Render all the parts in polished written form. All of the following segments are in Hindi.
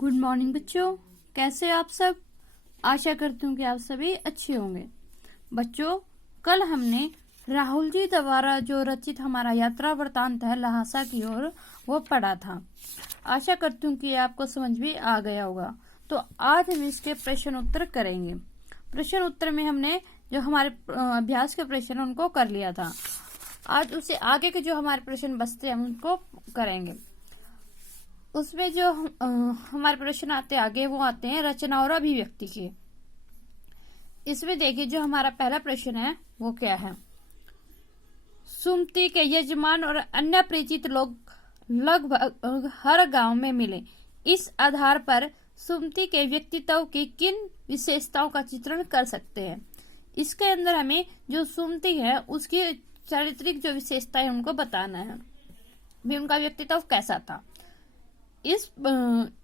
गुड मॉर्निंग बच्चों, कैसे हो आप सब। आशा करती हूँ कि आप सभी अच्छे होंगे। बच्चों, कल हमने राहुल जी द्वारा जो रचित हमारा यात्रा वृतांत है लहासा की ओर वो पढ़ा था। आशा करती हूँ कि आपको समझ भी आ गया होगा। तो आज हम इसके प्रश्न उत्तर करेंगे। प्रश्न उत्तर में हमने जो हमारे अभ्यास के प्रश्न उनको कर लिया था। आज उससे आगे के जो हमारे प्रश्न बचते हैं हम उनको करेंगे। उसमें जो हमारे प्रश्न आते आगे वो आते हैं रचना और अभिव्यक्ति के। इसमें देखिए जो हमारा पहला प्रश्न है वो क्या है। सुमति के यजमान और अन्य परिचित लोग लगभग हर गांव में मिले। इस आधार पर सुमति के व्यक्तित्व की किन विशेषताओं का चित्रण कर सकते हैं। इसके अंदर हमें जो सुमति है उसकी चारित्रिक जो विशेषताएं उनको बताना है, भी उनका व्यक्तित्व कैसा था। इस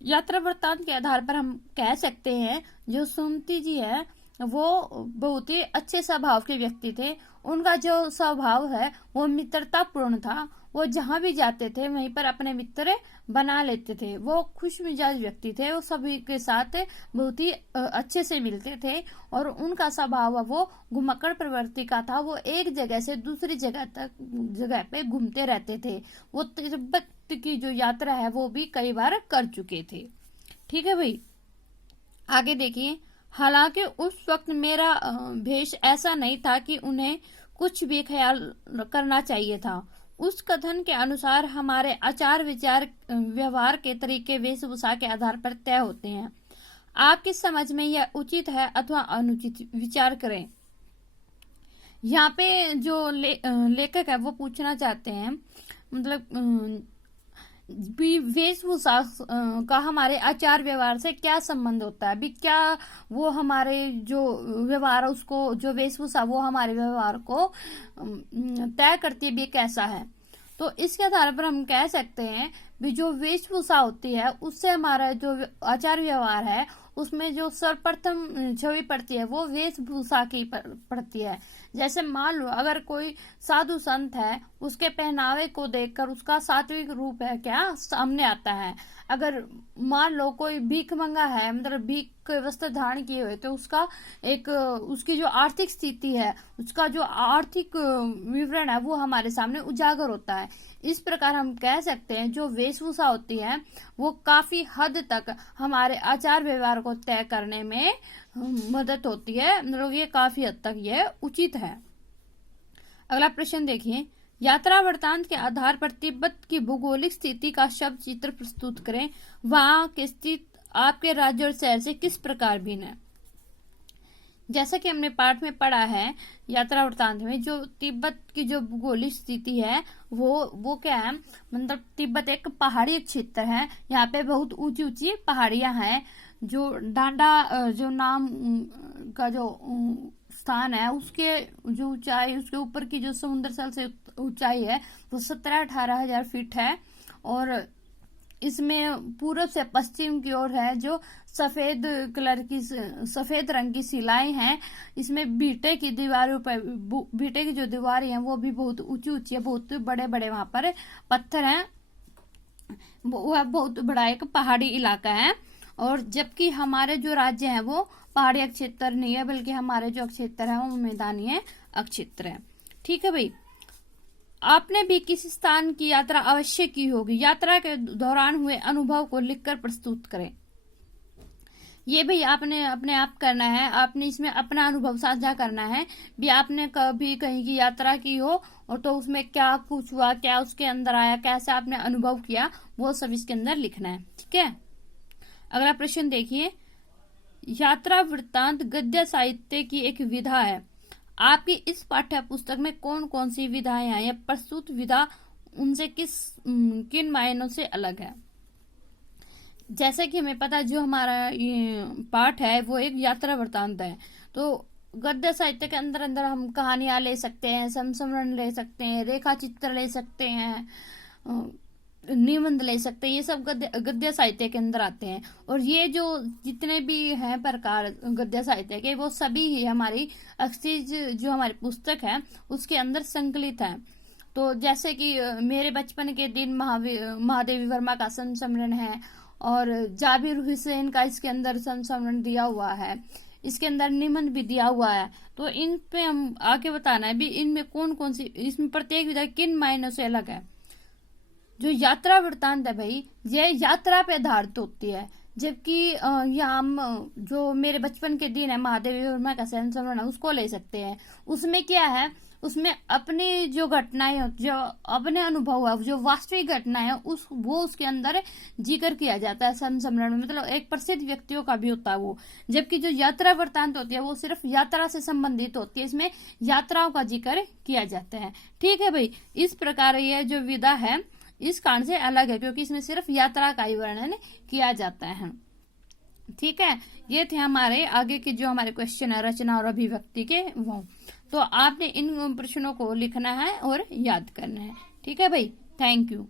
यात्रा वृत्तांत के आधार पर हम कह सकते हैं जो सुमति जी है वो बहुत ही अच्छे स्वभाव के व्यक्ति थे। उनका जो स्वभाव है वो मित्रता पूर्ण था। वो जहां भी जाते थे वहीं पर अपने मित्र बना लेते थे। वो खुश मिजाज व्यक्ति थे। वो सभी के साथ बहुत ही अच्छे से मिलते थे और उनका स्वभाव वो घुमक्कड़ प्रवृत्ति का था। वो एक जगह से दूसरी जगह पे घूमते रहते थे। वो तिब्बत की जो यात्रा है वो भी कई बार कर चुके थे। ठीक है भाई, आगे देखिए। हालांकि उस वक्त मेरा भेष ऐसा नहीं था कि उन्हें कुछ भी ख्याल करना चाहिए था। उस कथन के अनुसार हमारे आचार विचार व्यवहार के तरीके वेशभूषा के आधार पर तय होते हैं। आपकी समझ में यह उचित है अथवा अनुचित, विचार करें। यहाँ पे जो लेखक है वो पूछना चाहते हैं मतलब वेशभूषा का हमारे आचार व्यवहार से क्या संबंध होता है। भी क्या वो हमारे जो व्यवहार उसको जो वेशभूषा वो हमारे व्यवहार को तय करती है भी कैसा है। तो इसके आधार पर हम कह सकते हैं भी जो वेशभूषा होती है उससे हमारा जो आचार व्यवहार है उसमें जो सर्वप्रथम छवि पड़ती है वो वेशभूषा की पड़ती है। जैसे मान लो अगर कोई साधु संत है उसके पहनावे को देखकर उसका सात्विक रूप है क्या सामने आता है। अगर मान लो कोई भीख मंगा है मतलब भीख वस्त्र धारण किए हुए तो उसका एक उसकी जो आर्थिक स्थिति है उसका जो आर्थिक विवरण है वो हमारे सामने उजागर होता है। इस प्रकार हम कह सकते हैं जो वेशभूषा होती है वो काफी हद तक हमारे आचार व्यवहार को तय करने में मदद होती है। मतलब ये काफी हद तक ये उचित है। अगला प्रश्न देखिए। यात्रा वृत्तांत के आधार पर तिब्बत की भौगोलिक स्थिति का शब्द चित्र प्रस्तुत करें। वहां की स्थिति आपके राज्य और शहर से किस प्रकार भिन्न है। जैसा कि हमने पाठ में पढ़ा है यात्रा वृत्तांत में जो तिब्बत की जो भौगोलिक स्थिति है वो क्या है। मतलब तिब्बत एक पहाड़ी क्षेत्र है। यहाँ पे बहुत ऊंची ऊंची पहाड़ियां हैं। जो डांडा जो नाम का जो स्थान है उसके जो ऊंचाई उसके ऊपर की जो समुद्र तल से ऊंचाई है वो 17-18 हजार फीट है। और इसमें पूर्व से पश्चिम की ओर है जो सफेद रंग की शिलाएं हैं। इसमें बीटे की दीवारों पर बीटे की जो दीवारें हैं वो भी बहुत ऊंची ऊंची है। बहुत बड़े बड़े वहां पर पत्थर हैं। वह बहुत बड़ा एक पहाड़ी इलाका है। और जबकि हमारे जो राज्य है वो पहाड़ी क्षेत्र नहीं है बल्कि हमारे जो क्षेत्र है वो मैदानी क्षेत्र है। ठीक है भाई, आपने भी किसी स्थान की यात्रा अवश्य की होगी। यात्रा के दौरान हुए अनुभव को लिखकर प्रस्तुत करें। ये भी आपने अपने आप करना है। आपने इसमें अपना अनुभव साझा करना है। भी आपने कभी कहीं की यात्रा की हो और तो उसमें क्या कुछ हुआ, क्या उसके अंदर आया, कैसे आपने अनुभव किया, वो सब इसके अंदर लिखना है। ठीक है, अगला प्रश्न देखिए। यात्रा वृत्तांत गद्य साहित्य की एक विधा है। आपकी इस पाठ्य पुस्तक में कौन कौन सी विधाएं हैं या प्रस्तुत विधा उनसे किन मायनों से अलग है। जैसे कि हमें पता है जो हमारा ये पाठ है वो एक यात्रा वृत्तांत है। तो गद्य साहित्य के अंदर अंदर हम कहानियां ले सकते हैं, संस्मरण ले सकते हैं, रेखा चित्र ले सकते हैं, निबंध ले सकते हैं। ये सब गद्य साहित्य के अंदर आते हैं। और ये जो जितने भी हैं प्रकार गद्य साहित्य के वो सभी ही हमारी अक्षिज जो हमारी पुस्तक है उसके अंदर संकलित है। तो जैसे कि मेरे बचपन के दिन महादेवी वर्मा का संस्मरण है और जाबिर हुसैन का इसके अंदर संस्मरण दिया हुआ है, इसके अंदर निबंध भी दिया हुआ है। तो इन पे हम आगे बताना है भी इनमें कौन कौन सी, इसमें प्रत्येक विधा किन मायनों से अलग है। जो यात्रा वृत्तांत है भाई, ये यात्रा पे आधारित होती है, जबकि यहाँ हम जो मेरे बचपन के दिन है महादेवी वर्मा का संस्मरण है उसको ले सकते हैं। उसमें क्या है, उसमें अपनी जो घटनाएं, जो अपने अनुभव है, जो वास्तविक घटनाएं है वो उसके अंदर जिक्र किया जाता है संस्मरण में, मतलब एक प्रसिद्ध व्यक्तियों का भी होता है वो। जबकि जो यात्रा वृत्तांत होती है वो सिर्फ यात्रा से संबंधित होती है, इसमें यात्राओं का जिक्र किया जाता है। ठीक है भाई, इस प्रकार ये जो विधा है इस कांड से अलग है, क्योंकि इसमें सिर्फ यात्रा का ही वर्णन किया जाता है। ठीक है, ये थे हमारे आगे के जो हमारे क्वेश्चन है रचना और अभिव्यक्ति के वो। तो आपने इन प्रश्नों को लिखना है और याद करना है। ठीक है भाई, थैंक यू।